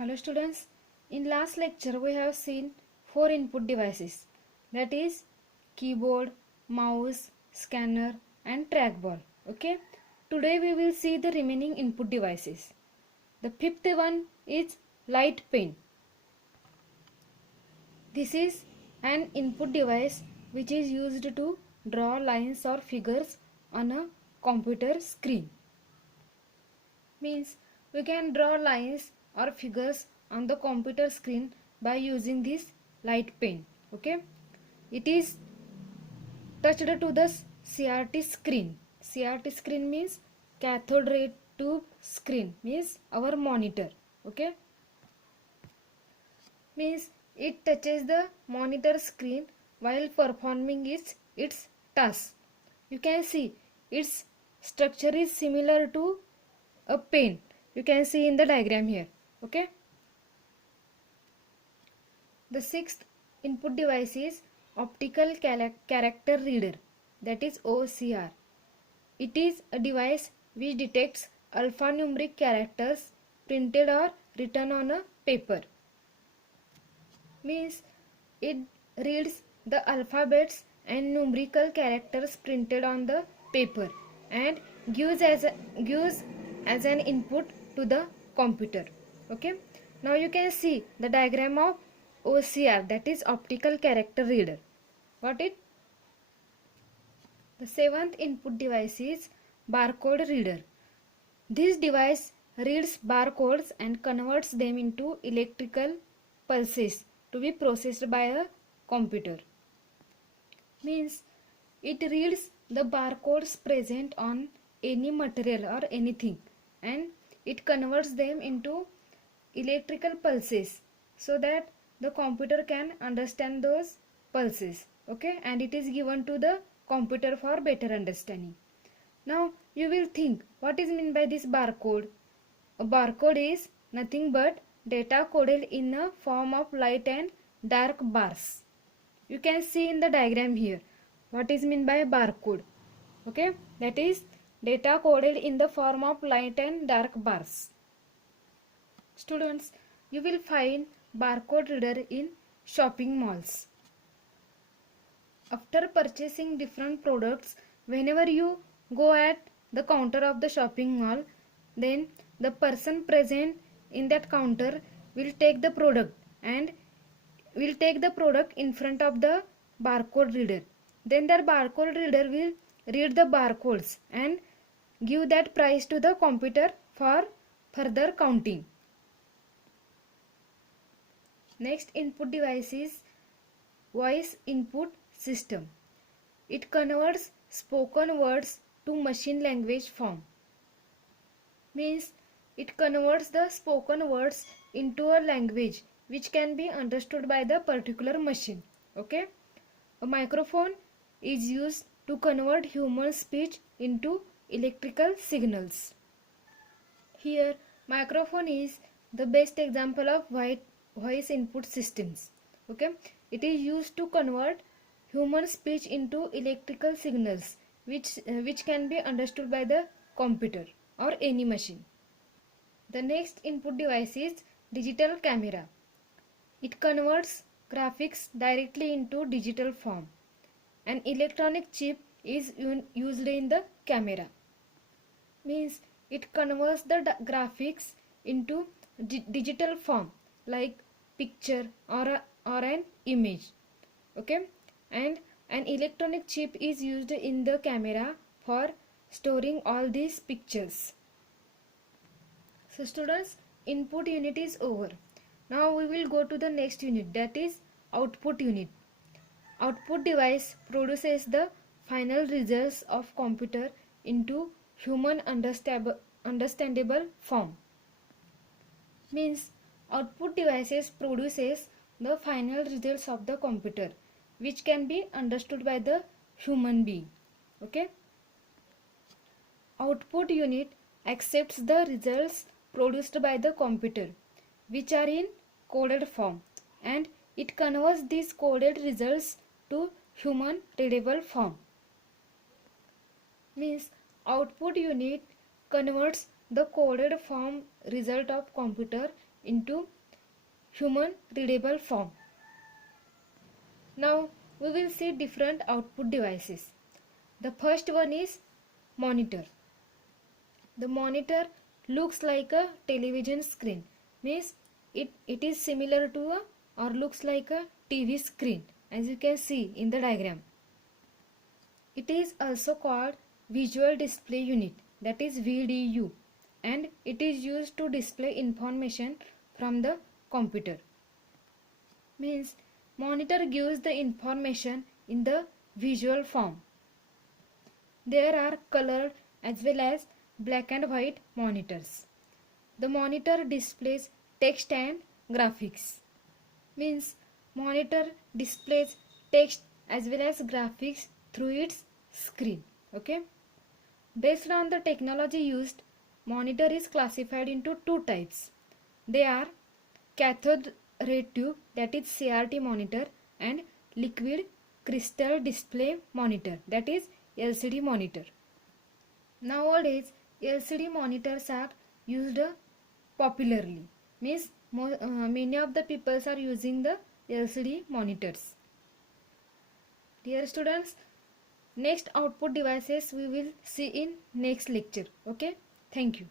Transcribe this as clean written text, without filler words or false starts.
Hello students, in last lecture we have seen four input devices, that is keyboard, mouse, scanner and trackball. Okay, today we will see the remaining input devices. The fifth one is light pen. This is an input device which is used to draw lines or figures on a computer screen. Means we can draw lines or figures on the computer screen by using this light pen. Okay, it is touched to the CRT screen. CRT screen means cathode ray tube screen, means our monitor. Okay, means it touches the monitor screen while performing its task. You can see its structure is similar to a pen. You can see in the diagram here. Okay, the sixth input device is optical character reader, that is OCR. It is a device which detects alphanumeric characters printed or written on a paper. Means it reads the alphabets and numerical characters printed on the paper and gives as an input to the computer. Okay, now you can see the diagram of OCR, that is optical character reader. Got it? The seventh input device is barcode reader. This device reads barcodes and converts them into electrical pulses to be processed by a computer. Means it reads the barcodes present on any material or anything and it converts them into electrical pulses so that the computer can understand those pulses. Okay, and it is given to the computer for better understanding. Now you will think, what is meant by this barcode? A barcode is nothing but data coded in a form of light and dark bars. You can see in the diagram here what is meant by barcode. Okay, that is data coded in the form of light and dark bars. Students, you will find barcode reader in shopping malls. After purchasing different products, whenever you go at the counter of the shopping mall, then the person present in that counter will take the product and will take the product in front of the barcode reader. Then that barcode reader will read the barcodes and give that price to the computer for further counting. Next input device is voice input system. It converts spoken words to machine language form. Means it converts the spoken words into a language which can be understood by the particular machine. Okay, a microphone is used to convert human speech into electrical signals. Here microphone is the best example of voice input systems. Okay, it is used to convert human speech into electrical signals which can be understood by the computer or any machine. The next input device is digital camera. It converts graphics directly into digital form. An electronic chip is used in the camera. Means it converts the graphics into digital form like picture or an image. Okay, and an electronic chip is used in the camera for storing all these pictures. So students, input unit is over. Now we will go to the next unit, that is output unit. Output device produces the final results of computer into human understandable form. Means output devices produces the final results of the computer which can be understood by the human being. Okay, output unit accepts the results produced by the computer which are in coded form and it converts these coded results to human readable form. Means output unit converts the coded form result of computer into human readable form. Now we will see different output devices. The first one is monitor. The monitor looks like a television screen, means it is similar to a or looks like a TV screen, as you can see in the diagram. It is also called visual display unit, that is VDU, and it is used to display information from the computer. Means monitor gives the information in the visual form. There are colored as well as black and white monitors. The monitor displays text and graphics. Means monitor displays text as well as graphics through its screen. Okay. Based on the technology used, monitor is classified into two types. They are cathode ray tube, that is CRT monitor, and liquid crystal display monitor, that is LCD monitor. Nowadays LCD monitors are used popularly, means many of the people are using the LCD monitors. Dear students, next output devices we will see in next lecture. Okay, thank you.